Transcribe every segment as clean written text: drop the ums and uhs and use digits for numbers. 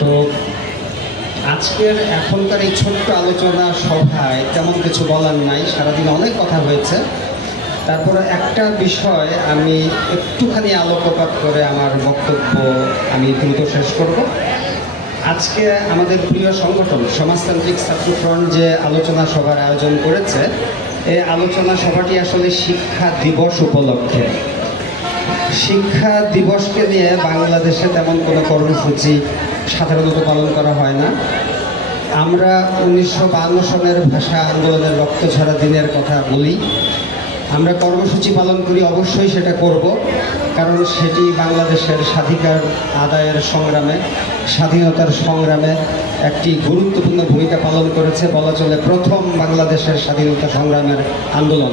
তো আজকের এখনকার এই ছোট্ট আলোচনা সভায় তেমন কিছু বলার নাই, সারাদিন অনেক কথা হয়েছে। তারপরে একটা বিষয় আমি একটুখানি আলোকপাত করে আমার বক্তব্য আমি দ্রুত শেষ করব। আজকে আমাদের প্রিয় সংগঠন সমাজতান্ত্রিক ছাত্র ফ্রন্ট যে আলোচনা সভার আয়োজন করেছে, এই আলোচনা সভাটি আসলে শিক্ষা দিবস উপলক্ষে। শিক্ষা দিবসকে নিয়ে বাংলাদেশে তেমন কোনো কর্মসূচি সাধারণত পালন করা হয় না। আমরা 1952 সনের ভাষা আন্দোলনের রক্ত ঝরা দিনের কথা বলি, আমরা কর্মসূচি পালন করি, অবশ্যই সেটা করব, কারণ সেটি বাংলাদেশের স্বাধিকার আদায়ের সংগ্রামে, স্বাধীনতার সংগ্রামে একটি গুরুত্বপূর্ণ ভূমিকা পালন করেছে। বলা চলে প্রথম বাংলাদেশের স্বাধীনতা সংগ্রামের আন্দোলন।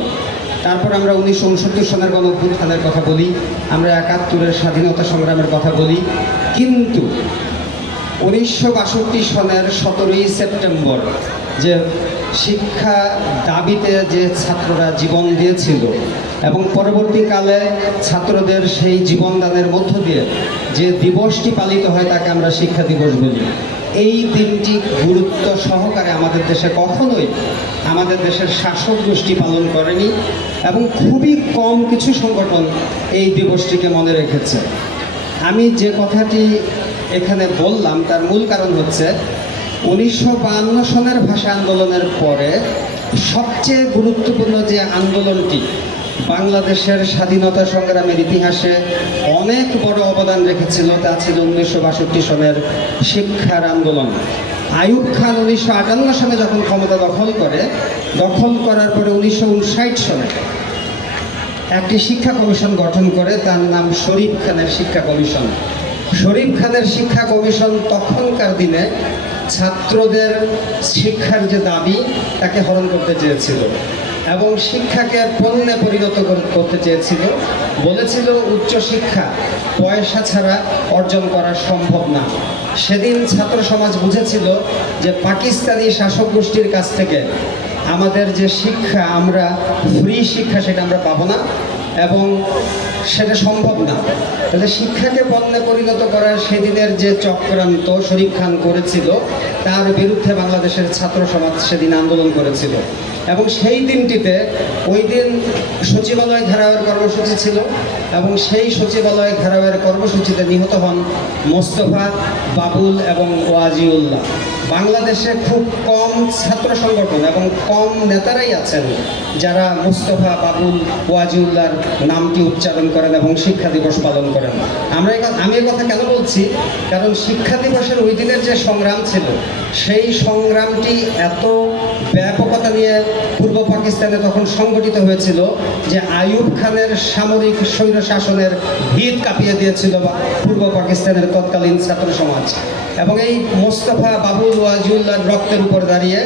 তারপর আমরা 1969 সনের গণঅভ্যুত্থানের কথা বলি, আমরা 71-এর স্বাধীনতা সংগ্রামের কথা বলি, কিন্তু 1962 সনের 17ই সেপ্টেম্বর যে শিক্ষা দাবিতে যে ছাত্ররা জীবন দিয়েছিল এবং পরবর্তীকালে ছাত্রদের সেই জীবনদানের মধ্য দিয়ে যে দিবসটি পালিত হয় তাকে আমরা শিক্ষা দিবস বলি। এই দিনটি গুরুত্ব সহকারে আমাদের দেশে কখনোই আমাদের দেশের শাসক গোষ্ঠী পালন করেনি এবং খুবই কম কিছু সংগঠন এই দিবসটিকে মনে রেখেছে। আমি যে কথাটি এখানে বললাম তার মূল কারণ হচ্ছে 1952 সনের ভাষা আন্দোলনের পরে সবচেয়ে গুরুত্বপূর্ণ যে আন্দোলনটি বাংলাদেশের স্বাধীনতা সংগ্রামের ইতিহাসে অনেক বড় অবদান রেখেছিল তা ছিল 1962 সনের শিক্ষার আন্দোলন। আইয়ুব খান 1958 সনে যখন ক্ষমতা দখল করার পরে 1959 সনে একটি শিক্ষা কমিশন গঠন করে, তার নাম শরীফ খানের শিক্ষা কমিশন। শরীফ খানের শিক্ষা কমিশন তখনকার দিনে ছাত্রদের শিক্ষার যে দাবি তাকে হরণ করতে চেয়েছিল এবং শিক্ষাকে পণ্যে পরিণত করতে চেয়েছিল। বলেছিল উচ্চশিক্ষা পয়সা ছাড়া অর্জন করা সম্ভব না। সেদিন ছাত্র সমাজ বুঝেছিল যে পাকিস্তানি শাসক গোষ্ঠীর কাছ থেকে আমাদের যে শিক্ষা, আমরা ফ্রি শিক্ষা সেটা আমরা পাবো না এবং সেটা সম্ভব না। তাহলে শিক্ষাকে পণ্যে পরিণত করার সেদিনের যে চক্রান্ত শরীফ খান করেছিল তার বিরুদ্ধে বাংলাদেশের ছাত্র সমাজ সেদিন আন্দোলন করেছিল এবং সেই দিনটিতে ওই দিন সচিবালয় ঘেরাওয়ের কর্মসূচি ছিল এবং সেই সচিবালয় ঘেরাওয়ের কর্মসূচিতে নিহত হন মোস্তফা, বাবুল এবং ওয়াজিউল্লাহ। বাংলাদেশে খুব কম ছাত্র সংগঠন এবং কম নেতারাই আছেন যারা মোস্তফা, বাবুল, ওয়াজিউল্লাহর নামটি উচ্চারণ করেন এবং শিক্ষা দিবস পালন করেন। আমি এই কথা কেন বলছি, কারণ শিক্ষা দিবসের ওই দিনের যে সংগ্রাম ছিল সেই সংগ্রামটি এত ব্যাপকতা নিয়ে পূর্ব পাকিস্তানে তখন সংগঠিত হয়েছিল যে আইয়ুব খানের সামরিক স্বৈর শাসনের ভিত কাঁপিয়ে দিয়েছিল পূর্ব পাকিস্তানের তৎকালীন ছাত্র সমাজ এবং এই মোস্তফা, বাবুল, ওয়াজিউল্লাহর রক্তের উপর দাঁড়িয়ে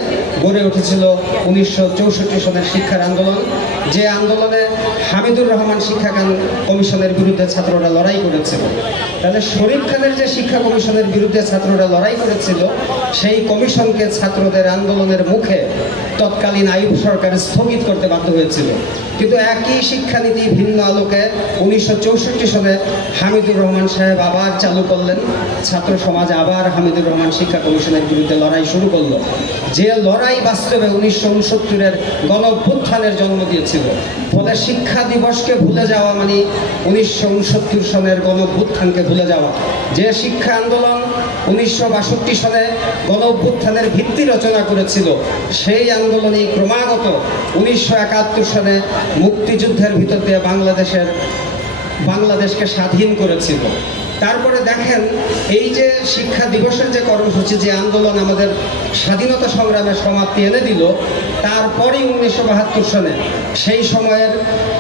গড়ে উঠেছিল 1964 সনের শিক্ষার আন্দোলন। যে আন্দোলনে হামিদুর রহমান শিক্ষা কমিশনের বিরুদ্ধে ছাত্ররা লড়াই করেছিল। তাহলে শরীফ খানের যে শিক্ষা কমিশনের বিরুদ্ধে ছাত্ররা লড়াই করেছিল সেই কমিশনকে ছাত্রদের আন্দোলনের মুখে তৎকালীন আইয়ুব সরকার স্থগিত করতে বাধ্য হয়েছিল। কিন্তু একই শিক্ষানীতি ভিন্ন আলোকে 1964 সনে হামিদুর রহমান সাহেব আবার চালু করলেন। ছাত্র সমাজ আবার হামিদুর রহমান শিক্ষা কমিশনের বিরুদ্ধে লড়াই শুরু করলো, যে লড়াই বাস্তবে 1969-এর গণঅভ্যুত্থানের জন্ম দিয়েছিল। ফলে শিক্ষা দিবসকে ভুলে যাওয়া মানে 1969 সনের গণঅভ্যুত্থানকে ভুলে যাওয়া। যে শিক্ষা আন্দোলন 1962 সনে গণঅভ্যুত্থানের ভিত্তি রচনা করেছিল সেই আন্দোলনই ক্রমাগত 1971 সনে মুক্তিযুদ্ধের ভিতর দিয়ে বাংলাদেশকে স্বাধীন করেছিল। তারপরে দেখেন এই যে শিক্ষা দিবসের যে কর্মসূচি, যে আন্দোলন আমাদের স্বাধীনতা সংগ্রামের সমাপ্তি এনে দিল, তারপরেই 1972 সনে সেই সময়ের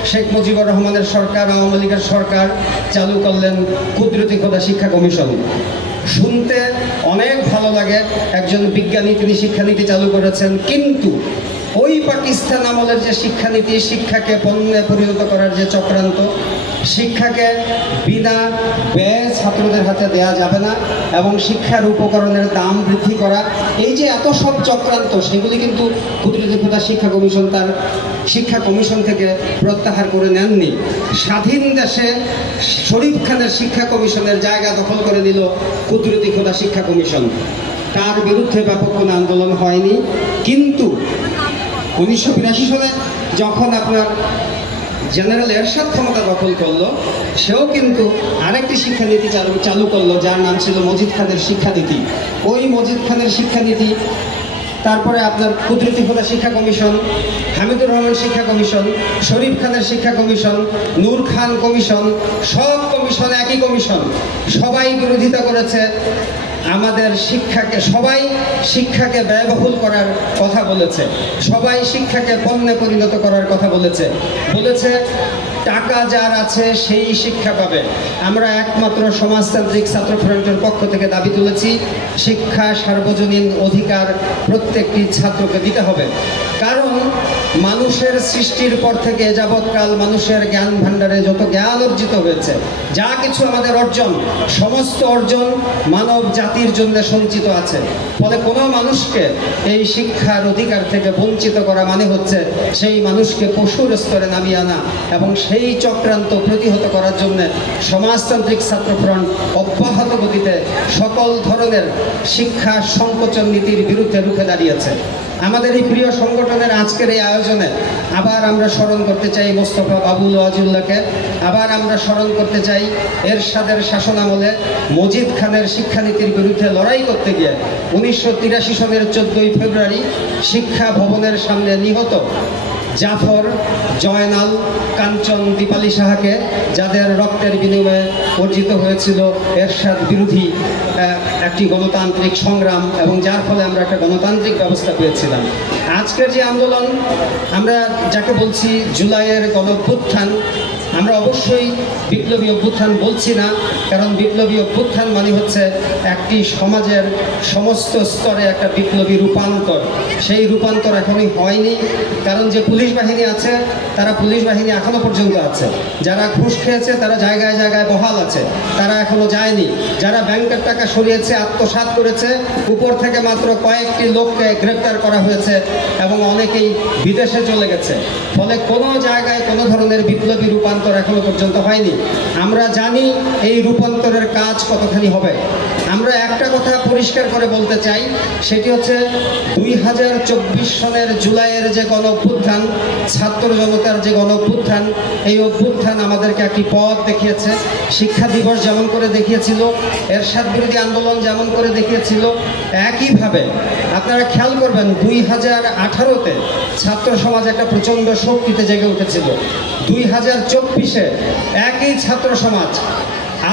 শেখ মুজিবুর রহমানের সরকার, আওয়ামী লীগের সরকার চালু করলেন কুদরতি খোদা শিক্ষা কমিশন। শুনতে অনেক ভালো লাগে, একজন বিজ্ঞানী তিনি শিক্ষানীতি চালু করেছেন, কিন্তু ওই পাকিস্তান আমলের যে শিক্ষানীতি, শিক্ষাকে পণ্যে পরিণত করার যে চক্রান্ত, শিক্ষাকে বিনা ব্যয় ছাত্রদের হাতে দেয়া যাবে না এবং শিক্ষার উপকরণের দাম বৃদ্ধি করা, এই যে এত সব চক্রান্ত, সেগুলি কিন্তু কুদরতি খোদা শিক্ষা কমিশন তার শিক্ষা কমিশন থেকে প্রত্যাহার করে নেননি। স্বাধীন দেশে শরীফ খানের শিক্ষা কমিশনের জায়গা দখল করে নিল কুদরতি খোদা শিক্ষা কমিশন। তার বিরুদ্ধে ব্যাপক কোনো আন্দোলন হয়নি, কিন্তু 1982 সালে যখন আপনার জেনারেল এরশাদ ক্ষমতা দখল করলো, সেও কিন্তু আরেকটি শিক্ষানীতি চালু করলো, যার নাম ছিল মজিদ খানের শিক্ষানীতি। ওই মজিদ খানের শিক্ষানীতি, তারপরে আপনার কুদরতি খোদা শিক্ষা কমিশন, হামিদুর রহমান শিক্ষা কমিশন, শরীফ খানের শিক্ষা কমিশন, নূর খান কমিশন, সব কমিশন একই কমিশন, সবাই বিরোধিতা করেছে আমাদের শিক্ষাকে। সবাই শিক্ষাকে ব্যয়বহুল করার কথা বলেছে, সবাই শিক্ষাকে পণ্যে পরিণত করার কথা বলেছে, টাকা যার আছে সেই শিক্ষা পাবে। আমরা একমাত্র সমাজতান্ত্রিক ছাত্র ফ্রন্টের পক্ষ থেকে দাবি তুলেছি, শিক্ষা সার্বজনীন অধিকার প্রত্যেকটি ছাত্রকে দিতে হবে। কারণ মানুষের সৃষ্টির পর থেকে যাবৎকাল মানুষের জ্ঞান ভাণ্ডারে যত জ্ঞান অর্জিত হয়েছে, যা কিছু আমাদের অর্জন, সমস্ত অর্জন মানব জাতির জন্য সঞ্চিত আছে। ফলে কোনো মানুষকে এই শিক্ষার অধিকার থেকে বঞ্চিত করা মানে হচ্ছে সেই মানুষকে পশুর স্তরে নামিয়ে আনা, এবং সেই চক্রান্ত প্রতিহত করার জন্য সমাজতান্ত্রিক ছাত্র ফ্রন্ট অব্যাহত গতিতে সকল ধরনের শিক্ষা সংকোচন নীতির বিরুদ্ধে রুখে দাঁড়িয়েছে। আমাদের এই প্রিয় সংগঠনের আজকের এই আয়োজনে আবার আমরা স্মরণ করতে চাই মোস্তফা বাবুল ওয়াজিউল্লাহকে, আবার আমরা স্মরণ করতে চাই এরশাদের শাসনামলে মজিদ খানের শিক্ষানীতির বিরুদ্ধে লড়াই করতে গিয়ে 1983 সনের 14ই ফেব্রুয়ারি শিক্ষা ভবনের সামনে নিহত জাফর, জয়নাল, কাঞ্চন, দীপালি সাহাকে, যাদের রক্তের বিনিময়ে অর্জিত হয়েছিল এরশাদ বিরোধী একটি গণতান্ত্রিক সংগ্রাম, এবং যার ফলে আমরা একটা গণতান্ত্রিক ব্যবস্থা পেয়েছিলাম। আজকের যে আন্দোলন আমরা যাকে বলছি জুলাইয়ের গণঅভ্যুত্থান, আমরা অবশ্যই বিপ্লবী অভ্যুত্থান বলছি না, কারণ বিপ্লবী অভ্যুত্থান মানে হচ্ছে একটি সমাজের সমস্ত স্তরে একটা বিপ্লবী রূপান্তর। সেই রূপান্তর এখনই হয়নি, কারণ যে পুলিশ বাহিনী আছে তারা পুলিশ বাহিনী এখনো পর্যন্ত আছে, যারা ঘুষ খেয়েছে তারা জায়গায় জায়গায় বহাল আছে, তারা এখনো যায়নি। যারা ব্যাংকের টাকা সরিয়েছে, আত্মসাৎ করেছে, উপর থেকে মাত্র কয়েকটি লোককে গ্রেপ্তার করা হয়েছে এবং অনেকেই বিদেশে চলে গেছে। ফলে কোনো জায়গায় কোনো ধরনের বিপ্লবী রূপান্তর এখনো পর্যন্ত হয়নি। আমরা জানি এই রূপান্তরের কাজ কতখানি হবে। আমরা একটা কথা পরিষ্কার করে বলতে চাই, সেটি হচ্ছে 2024 সনের জুলাইয়ের যে গণ অভ্যুত্থান, ছাত্র জনতার যে গণ অভ্যুত্থান, এই অভ্যুত্থান আমাদেরকে একটি পথ দেখিয়েছে। শিক্ষা দিবস যেমন করে দেখিয়েছিল, এরশাদ বিরোধী আন্দোলন যেমন করে দেখিয়েছিল, একইভাবে আপনারা খেয়াল করবেন 2018-তে ছাত্র সমাজ একটা প্রচণ্ড শক্তিতে জেগে উঠেছিল। 2024-এ একই ছাত্র সমাজ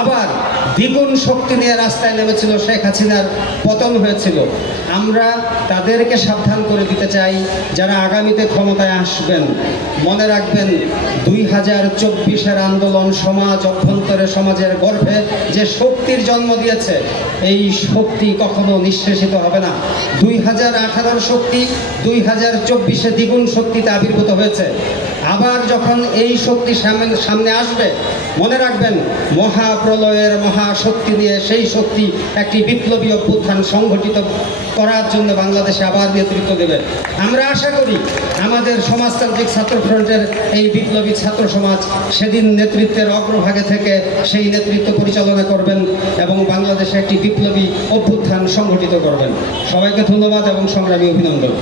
আবার দ্বিগুণ শক্তি নিয়ে রাস্তায় নেমেছিল, শেখ হাসিনার পতন হয়েছিল। আমরা তাদেরকে সাবধান করে দিতে চাই, যারা আগামীতে ক্ষমতায় আসবেন, মনে রাখবেন 2024-এর আন্দোলন সমাজ অভ্যন্তরে সমাজের গর্ভে যে শক্তির জন্ম দিয়েছে, এই শক্তি কখনো নিঃশেষিত হবে না। 2018-র শক্তি 2024-এ দ্বিগুণ শক্তিতে আবির্ভূত হয়েছে। আবার যখন এই শক্তি সামনে আসবে, মনে রাখবেন মহাপ্রলয়ের মহাশক্তি নিয়ে সেই শক্তি একটি বিপ্লবী অভ্যুত্থান সংগঠিত করার জন্য বাংলাদেশে আবার নেতৃত্ব দেবে। আমরা আশা করি আমাদের সমাজতান্ত্রিক ছাত্র ফ্রন্টের এই বিপ্লবী ছাত্র সমাজ সেদিন নেতৃত্বের অগ্রভাগে থেকে সেই নেতৃত্ব পরিচালনা করবেন এবং বাংলাদেশে একটি বিপ্লবী অভ্যুত্থান সংগঠিত করবেন। সবাইকে ধন্যবাদ এবং সংগ্রামী অভিনন্দন।